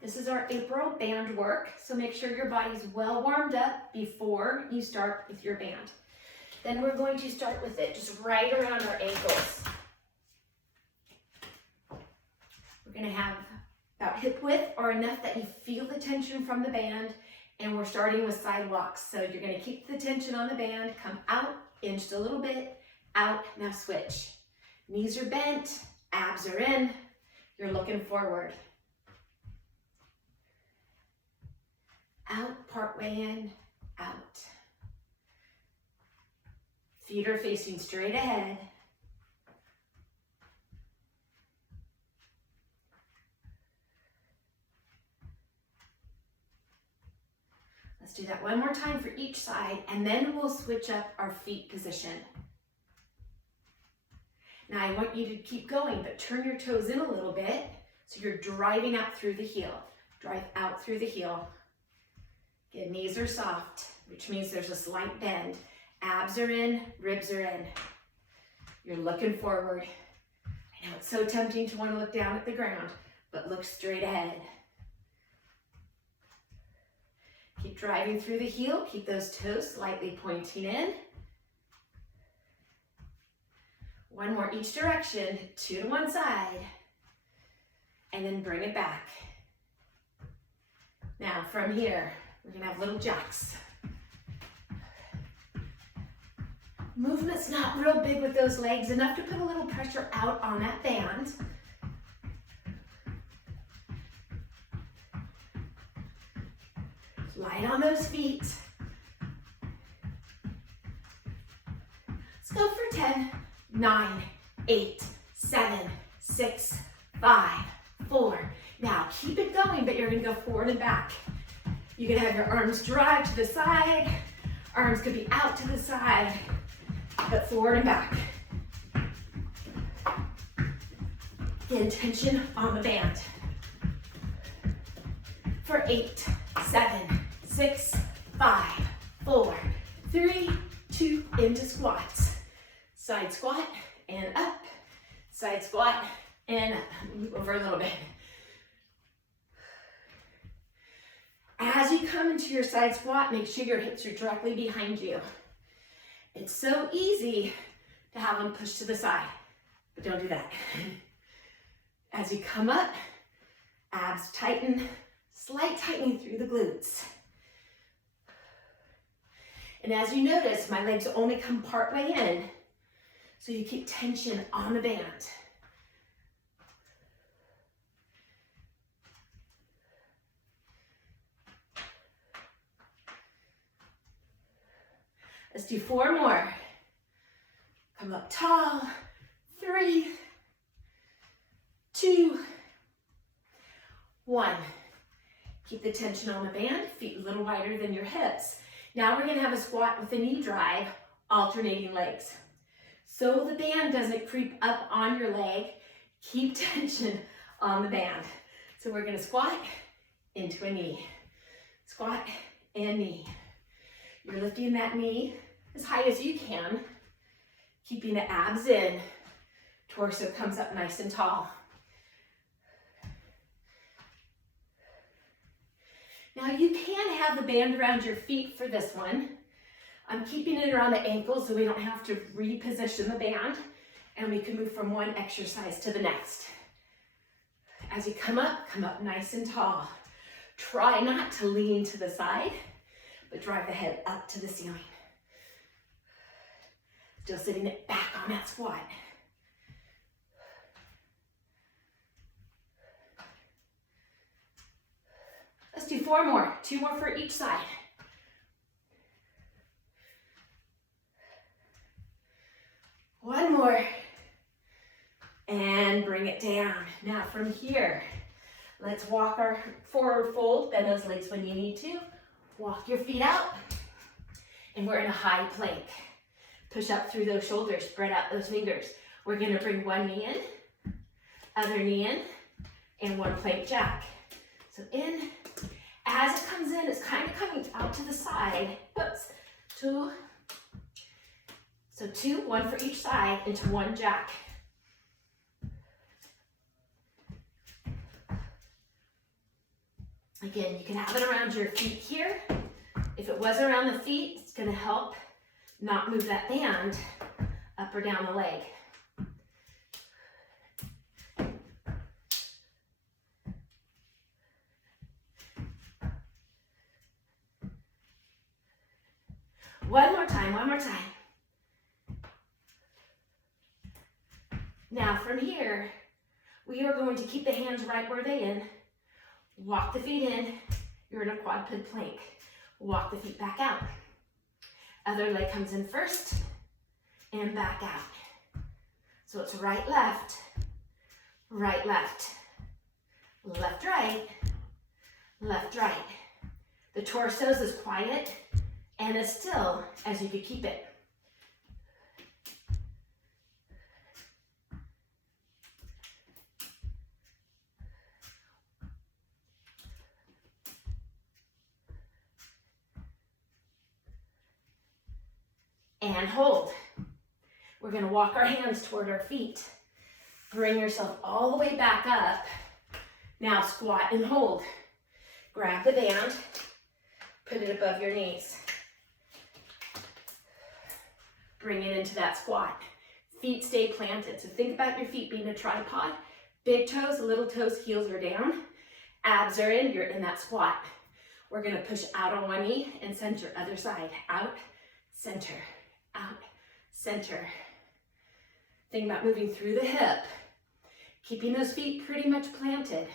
This is our April band work, so make sure your body's well warmed up before you start with your band. Then we're going to start with it just right around our ankles. We're going to have about hip width or enough that you feel the tension from the band, and we're starting with side walks. So you're going to keep the tension on the band, come out, inch a little bit, out, now switch. Knees are bent, abs are in, you're looking forward. Out, partway in, out. Feet are facing straight ahead. Let's do that one more time for each side, and then we'll switch up our feet position. Now I want you to keep going, but turn your toes in a little bit so you're driving out through the heel. Drive out through the heel. Again, knees are soft, which means there's a slight bend. Abs are in, ribs are in. You're looking forward. I know it's so tempting to want to look down at the ground, but look straight ahead. Keep driving through the heel. Keep those toes slightly pointing in. One more each direction, 2 to one side, and then bring it back. Now from here, we're gonna have little jacks. Movement's not real big with those legs, enough to put a little pressure out on that band. Light on those feet. Let's go for 10, 9, 8, 7, 6, 5, 4. Now keep it going, but you're gonna go forward and back. You can have your arms drive to the side. Arms could be out to the side, but forward and back. Again, tension on the band. For 8, 7, 6, 5, 4, 3, 2, into squats. Side squat and up. Side squat and up. Move over a little bit. As you come into your side squat, make sure your hips are directly behind you. It's so easy to have them push to the side, but don't do that. As you come up, abs tighten, slight tightening through the glutes. And as you notice, my legs only come part way in, so you keep tension on the band. Let's do 4 more. Come up tall. 3, 2, 1. Keep the tension on the band, feet a little wider than your hips. Now we're gonna have a squat with a knee drive, alternating legs. So the band doesn't creep up on your leg, keep tension on the band. So we're gonna squat into a knee. Squat and knee. You're lifting that knee as high as you can, keeping the abs in. Torso comes up nice and tall. Now you can have the band around your feet for this one. I'm keeping it around the ankles so we don't have to reposition the band, and we can move from one exercise to the next. As you come up nice and tall. Try not to lean to the side, but drive the head up to the ceiling. Still sitting it back on that squat. Let's do 4 more, 2 more for each side. One more. And bring it down. Now from here, let's walk our forward fold, bend those legs when you need to. Walk your feet out, and we're in a high plank. Push up through those shoulders, spread out those fingers. We're gonna bring one knee in, other knee in, and one plank jack. So in, as it comes in, it's kind of coming out to the side. Oops, 2. So 2, 1 for each side, into one jack. Again, you can have it around your feet here. If it was around the feet, it's gonna help not move that band up or down the leg. One more time, one more time. Now from here, we are going to keep the hands right where they in. Walk the feet in. You're in a quadruped plank. Walk the feet back out. Other leg comes in first and back out. So it's right, left, left, left, right. The torso is as quiet and as still as you could keep it. And hold. We're gonna walk our hands toward our feet. Bring yourself all the way back up. Now squat and hold. Grab the band, put it above your knees. Bring it into that squat. Feet stay planted. So think about your feet being a tripod. Big toes, little toes, heels are down. Abs are in, you're in that squat. We're gonna push out on one knee and center, other side. Out, center, out, center. Think about moving through the hip. Keeping those feet pretty much planted.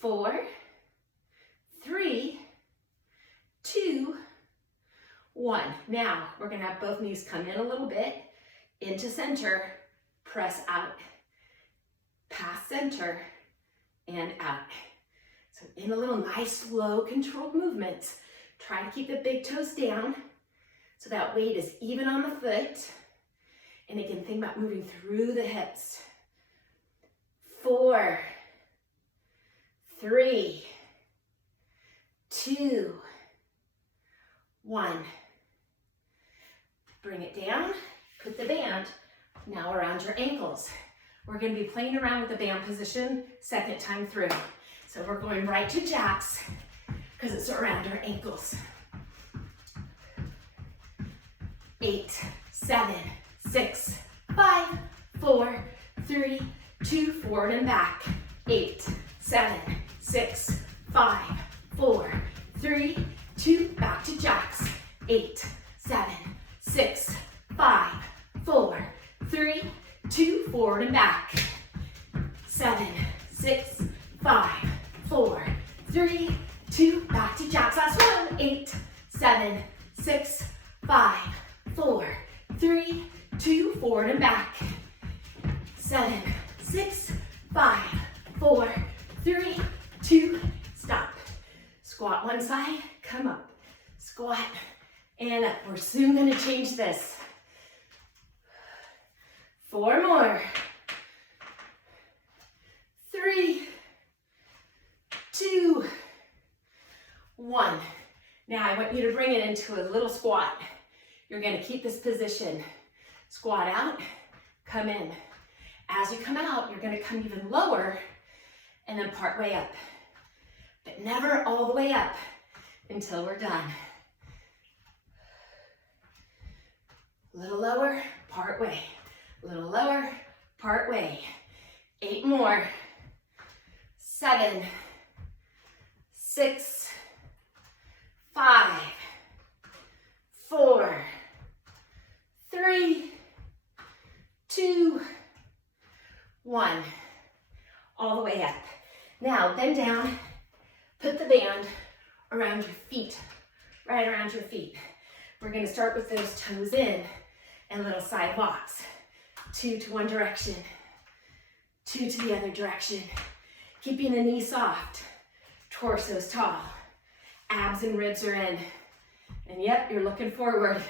4, 3, 2, 1. Now, we're gonna have both knees come in a little bit, into center, press out, past center, and out. So in a little nice, slow, controlled movement. Try to keep the big toes down so that weight is even on the foot. And again, think about moving through the hips. 4, 3, 2, 1. Bring it down, put the band now around your ankles. We're gonna be playing around with the band position second time through. So we're going right to jacks because it's around our ankles. 8, 7, 6, 5, 4, 3, 2, forward and back. 8, 7, 6, 5, 4, 3, 2, back to jacks. 8, 7, 6, 5, 4, 3, 2, forward and back. 7, 6, 5, 4, 3, 2, back to jacks. Last one. 8, 7, 6, 5, 4, 3, 2, forward and back. 7, 6, 5, 4, 3, 2, stop. Squat one side, come up. Squat and up. We're soon gonna change this. 4 more. 3, 2, 1. Now I want you to bring it into a little squat. You're gonna keep this position. Squat out, come in. As you come out, you're gonna come even lower and then part way up. But never all the way up until we're done. A little lower, part way. A little lower, part way. 8 more. 7, 6, 5, 4, 3, 2, 1. All the way up. Now bend down, put the band around your feet, right around your feet. We're gonna start with those toes in and little side walks. 2 to one direction, 2 to the other direction. Keeping the knee soft, torso's tall, abs and ribs are in. And yep, you're looking forward.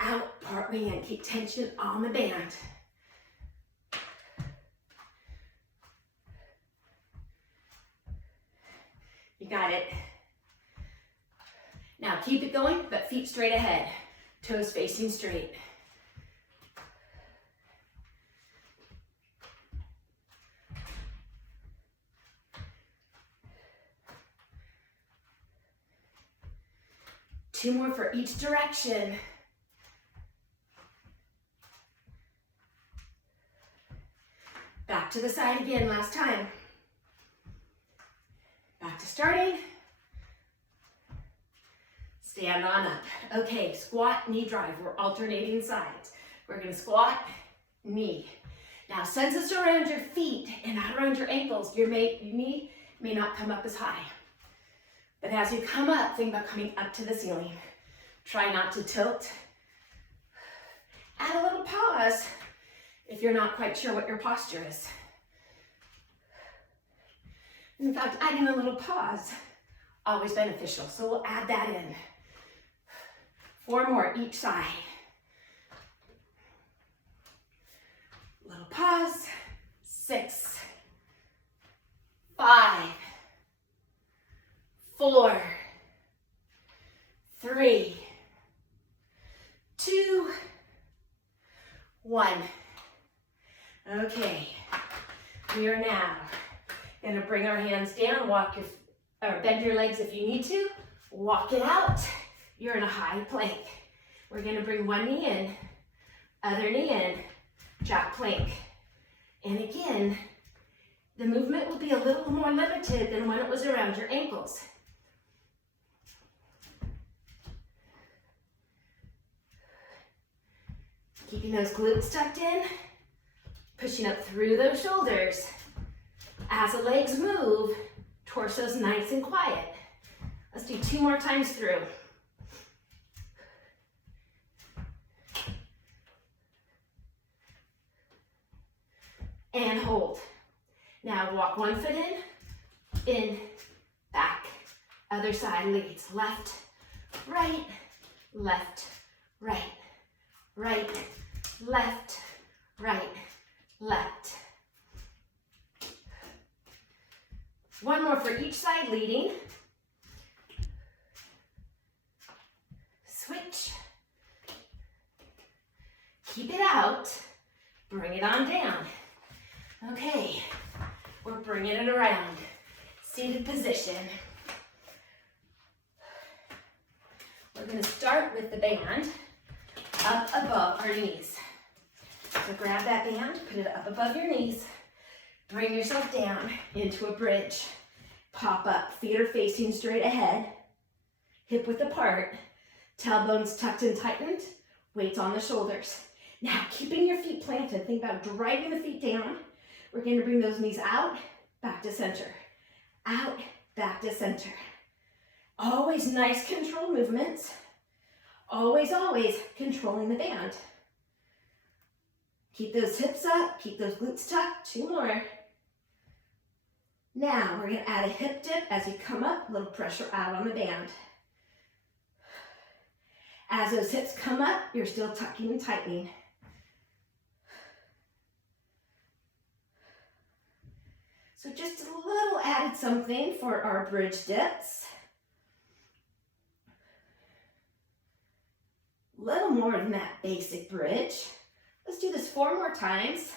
Out, part way in, keep tension on the band. You got it. Now keep it going, but feet straight ahead. Toes facing straight. 2 more for each direction. Back to the side again, last time. Back to starting. Stand on up. Okay, squat, knee drive. We're alternating sides. We're gonna squat, knee. Now, since it's around your feet and not around your ankles, your knee may not come up as high. But as you come up, think about coming up to the ceiling. Try not to tilt. Add a little pause if you're not quite sure what your posture is. In fact, adding a little pause, always beneficial. So we'll add that in. 4 more each side. Little pause. 6, 5, 4, 3, 2, 1. Okay, we are now gonna bring our hands down, or bend your legs if you need to, walk it out. You're in a high plank. We're gonna bring one knee in, other knee in, jack plank. And again, the movement will be a little more limited than when it was around your ankles. Keeping those glutes tucked in, pushing up through those shoulders. As the legs move, torso's nice and quiet. Let's do 2 more times through. And hold. Now walk one foot in, back. Other side leads. Left, right, left, right, right, left, right, left. 1 more for each side leading. Switch. Keep it out. Bring it on down. Okay, we're bringing it around. Seated position. We're going to start with the band up above our knees. So grab that band, put it up above your knees. Bring yourself down into a bridge. Pop up, feet are facing straight ahead. Hip width apart. Tailbones tucked and tightened. Weights on the shoulders. Now, keeping your feet planted, think about driving the feet down. We're going to bring those knees out, back to center. Out, back to center. Always nice control movements. Always, always controlling the band. Keep those hips up, keep those glutes tucked. 2 more. Now, we're going to add a hip dip as you come up, a little pressure out on the band. As those hips come up, you're still tucking and tightening. So just a little added something for our bridge dips. A little more than that basic bridge. Let's do this 4 more times.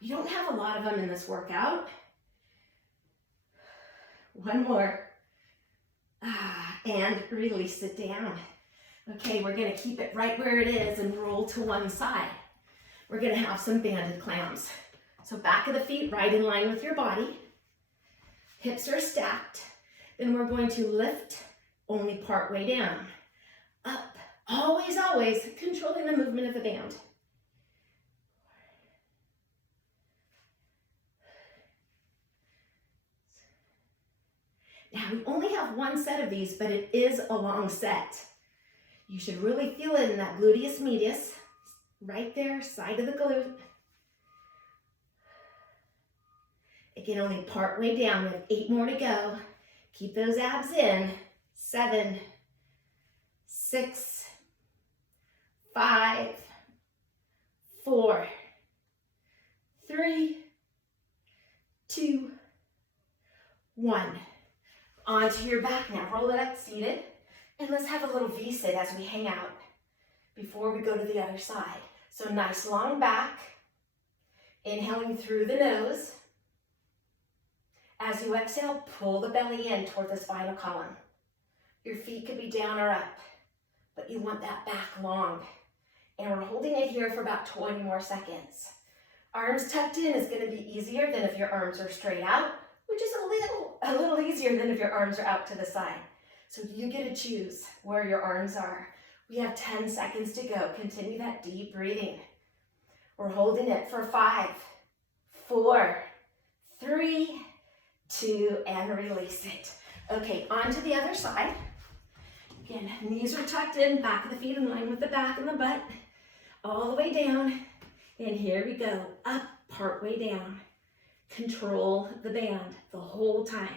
We don't have a lot of them in this workout. 1 more. And release it down. Okay, we're gonna keep it right where it is and roll to one side. We're gonna have some banded clams. So back of the feet right in line with your body. Hips are stacked. Then we're going to lift only part way down. Up, always, always controlling the movement of the band. Now we only have 1 set of these, but it is a long set. You should really feel it in that gluteus medius, right there, side of the glute. Again, only part way down. We have 8 more to go. Keep those abs in. 7, 6, 5, 4, 3, 2, 1. Onto your back now. Roll it up, seated. And let's have a little V-sit as we hang out before we go to the other side. So nice long back. Inhaling through the nose. As you exhale, pull the belly in toward the spinal column. Your feet could be down or up. but you want that back long. And we're holding it here for about 20 more seconds. Arms tucked in is gonna be easier than if your arms are straight out, which is a little easier than if your arms are out to the side. So you get to choose where your arms are. We have 10 seconds to go. Continue that deep breathing. We're holding it for 5, 4, 3, 2, and release it. Okay, on to the other side. Again, knees are tucked in, back of the feet in line with the back and the butt. All the way down. And here we go, up, part way down. Control the band the whole time.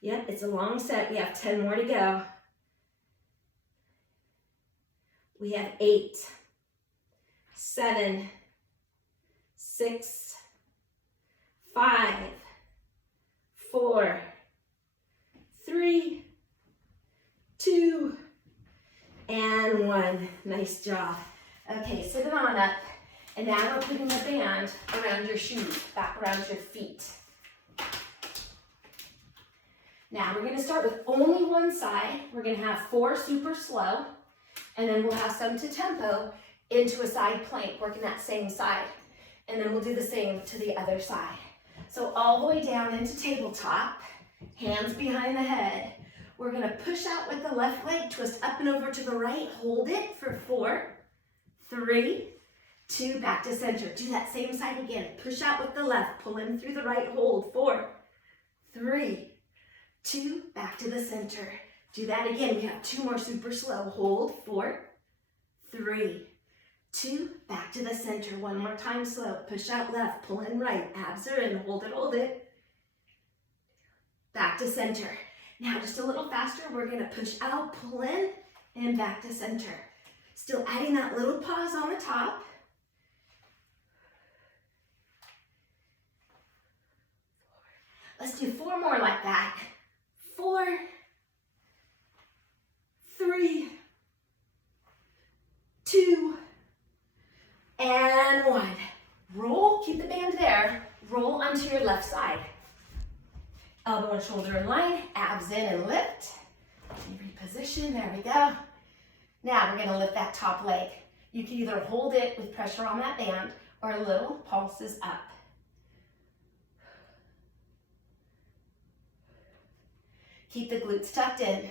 Yep, it's a long set. We have 10 more to go. We have 8, 7, 6, 5, 4, 3, 2, and 1. Nice job. Okay, sit it on up. And now we're putting the band around your shoes, back around your feet. Now we're going to start with only one side. We're going to have 4 super slow, and then we'll have some to tempo into a side plank, working that same side. And then we'll do the same to the other side. So all the way down into tabletop, hands behind the head. We're going to push out with the left leg, twist up and over to the right, hold it for 4, 3, 2, back to center. Do that same side again. Push out with the left, pull in through the right, hold, 4, 3, 2, back to the center. Do that again. We have 2 more super slow. Hold, 4, 3, 2, back to the center. 1 more time slow. Push out left, pull in right. Abs are in, hold it. Back to center. Now just a little faster. We're gonna push out, pull in, and back to center. Still adding that little pause on the top. Let's do 4 more like that. 4, 3, 2, and 1. Roll, keep the band there. Roll onto your left side. Elbow and shoulder in line, abs in and lift. Reposition, there we go. Now we're gonna lift that top leg. You can either hold it with pressure on that band or little pulses up. Keep the glutes tucked in.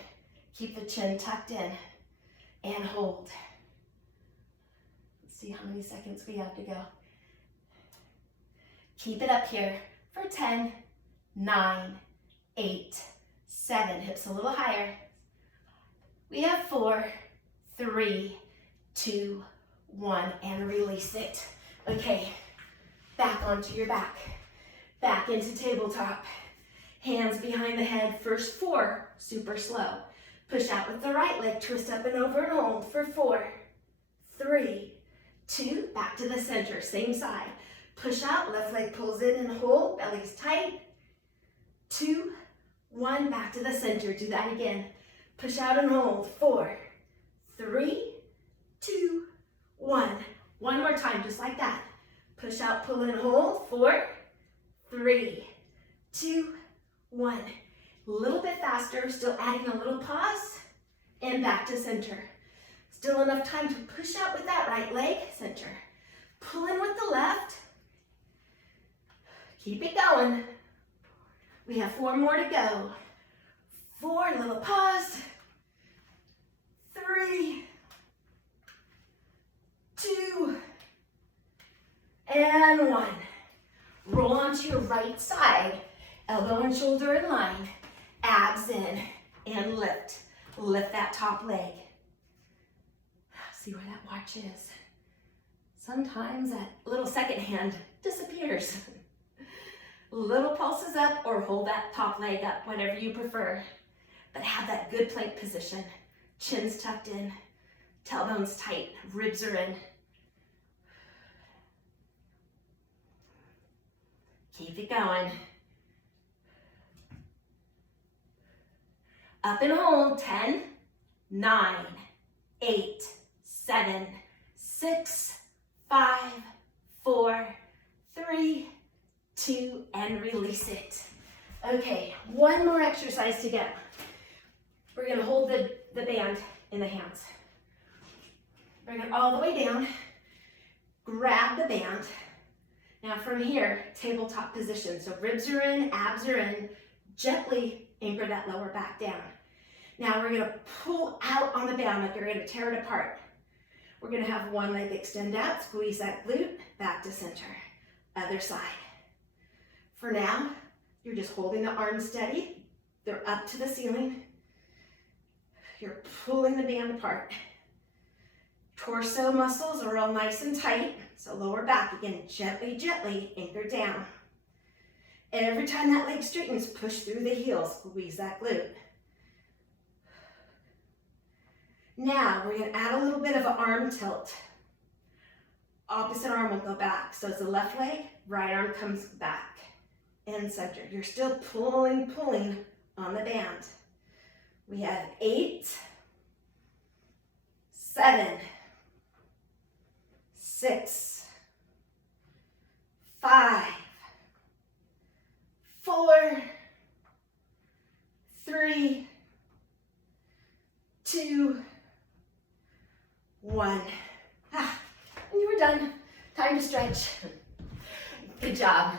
Keep the chin tucked in. And hold. Let's see how many seconds we have to go. Keep it up here for 10, 9, 8, 7. Hips a little higher. We have 4, 3, 2, 1. And release it. Okay, back onto your back. Back into tabletop. Hands behind the head, first 4, super slow. Push out with the right leg, twist up and over and hold for 4, 3, 2, back to the center, same side. Push out, left leg pulls in and hold, belly's tight. 2, 1, back to the center, do that again. Push out and hold, 4, 3, 2, 1. 1 more time, just like that. Push out, pull in, hold, 4, 3, 2, 1. A little bit faster, still adding a little pause, and back to center. Still enough time to push out with that right leg, center. Pull in with the left. Keep it going. We have 4 more to go. 4, little pause. 3, 2, and 1. Roll onto your right side. Elbow and shoulder in line, abs in, and lift. Lift that top leg. See where that watch is. Sometimes that little second hand disappears. Little pulses up or hold that top leg up, whatever you prefer. But have that good plank position. Chin's tucked in, tailbone's tight, ribs are in. Keep it going. Up and hold, 10, 9, 8, 7, 6, 5, 4, 3, 2, and release it. Okay, one more exercise to go. We're gonna hold the band in the hands. Bring it all the way down. Grab the band. Now from here, tabletop position. So ribs are in, abs are in. Gently anchor that lower back down. Now we're gonna pull out on the band like you're gonna tear it apart. We're gonna have one leg extend out, squeeze that glute, back to center. Other side. For now, you're just holding the arms steady. They're up to the ceiling. You're pulling the band apart. Torso muscles are all nice and tight. So lower back, again, gently, gently anchor down. Every time that leg straightens, push through the heels, squeeze that glute. Now, we're gonna add a little bit of an arm tilt. Opposite arm will go back. So it's the left leg, right arm comes back and center. You're still pulling on the band. We have 8, 7, 6, 5, 4, 3, 2, 1. And you were done. Time to stretch. Good job.